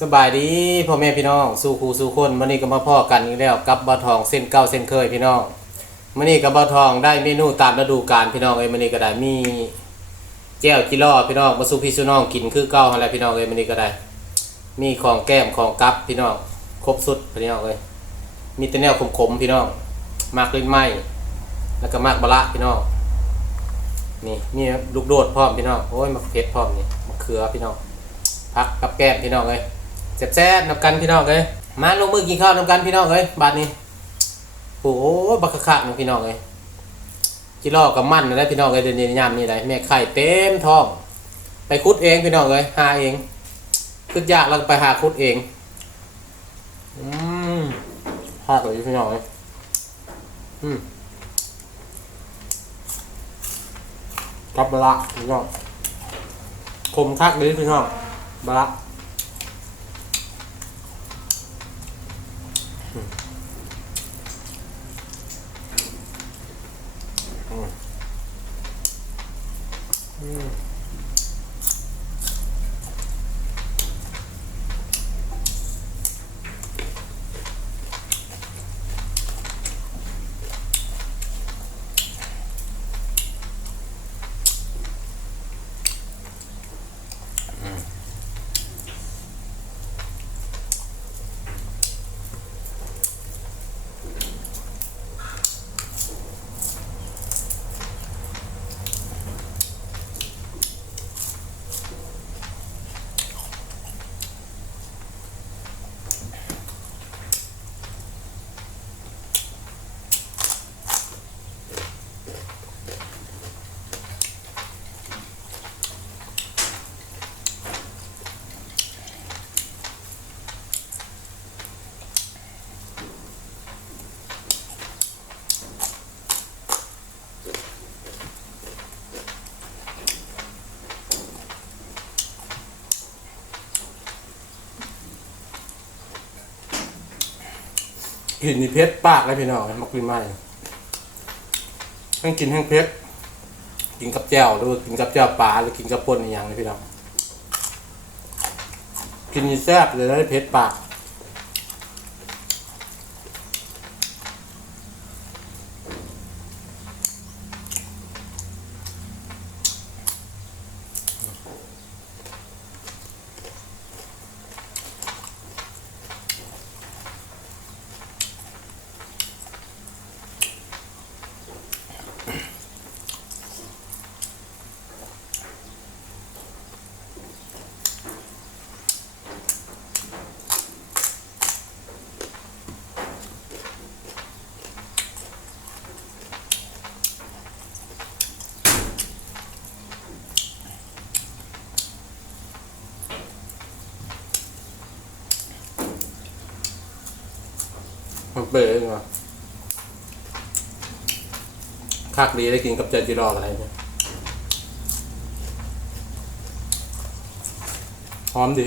สบายดีพ่อแม่พี่น้องสู่ครูสู่คนวันนี้ก็มาพ่อกันอีกแล้วกับบ่าวทองเส้นเก้าเส้นเคยพี่น้องวันนี้กับบ่าวทองได้เมนูตามฤดูกาลพี่น้องวันนี้ก็ได้มีแจ่วจิล่อพี่น้องมาสู่พี่สู่น้องกินคือเก้าอะไรพี่น้องวันนี้ก็ได้มีของแก้มของกับพี่น้องครบสุดพี่น้องมีแต่แนวขมๆพี่น้องมากลิ้นไหมแล้วก็มากบะละพี่น้องนี่มีลูกโดดพร้อมพี่น้องโอ้ยมะเขือพร้อมนี่มะเขือพี่น้องพักกับแก้มพี่น้องแซ่บๆนำกันพี่น้องมาลงมือกินข้าวนำกันพี่น้องบาดนี้โอ้บักคักๆพี่น้องจิล่อกับมันนะพี่น้องเดินยามนี่ได้แม่ไข่เต็มท้องไปคุดเองพี่น้องหาเองคุดยากเราไปหาคุดเองหาเลยพี่น้องกับบะละพี่น้องคมคักเลยพี่น้องบะละกินนี่เพชรปากเลยพี่น้องมักลิ้นไหมทั้งกินทั้งเพชรกินกับแจ่วหรือกินกับแจ่วปลาหรือกินกับป่นอย่างเลยพี่น้องกินนี่แซ่บเลยได้เพชรปากมันเปื่อยเนาะคักดีได้กินกับเจจิรออะไรเนี่ยหอมดี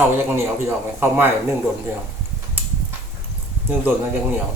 ข้าวยังเหนียวพี่น้องไหมข้าวไหม้นึ่งโดนพี่น้องนึ่งโดนแล้วยังเหนียว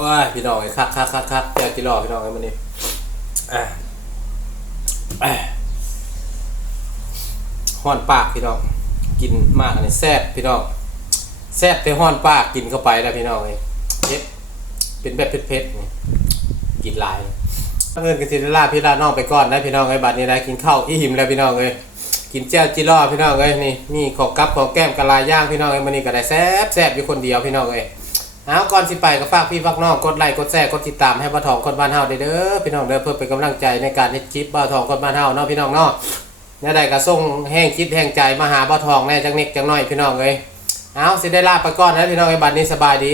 ว้าพี่น้องไอ้คักแจวจิรอพี่น้องไอ้มันนี่ห้อนปากพี่น้องกินมากอันนี้แซ่บพี่น้องแซ่บแต่ห้อนปากกินเข้าไปแล้วพี่น้องไอ้เผ็ดเป็นแบบเผ็ดๆกินหลายเงินกันสิลาพี่ลาน้องไปก่อนนะพี่น้องไอ้บัดนี้ได้กินข้าวอิ่มแล้วพี่น้องเอ้ยกินแจ่วจิรอพี่น้องเอ้ยนี่มีขอกับขอแก้มกะลาย่างพี่น้องไอ้มันนี่ก็ได้แซ่บอยู่คนเดียวพี่น้องเอ้ยเอาก่อนสิไปก็ฝากพี่ฝากน้องกดไลค์กดแชร์กดติดตามให้บ่าวทองคนบ้านเฮาเด้อพี่น้องเด้อเพื่อเป็นกำลังใจในการเฮ็ดคลิปบ่าวทองคนบ้านเฮาเนาะพี่น้องเนาะแน่ใดก็ส่งแห้งคิดแห้งใจมาหาบ่าวทองแน่จังนิดจังน้อยพี่น้องเอ้ยเอาสิได้ลาไปก่อนนะพี่น้องไอ้บัดนี้สบายดี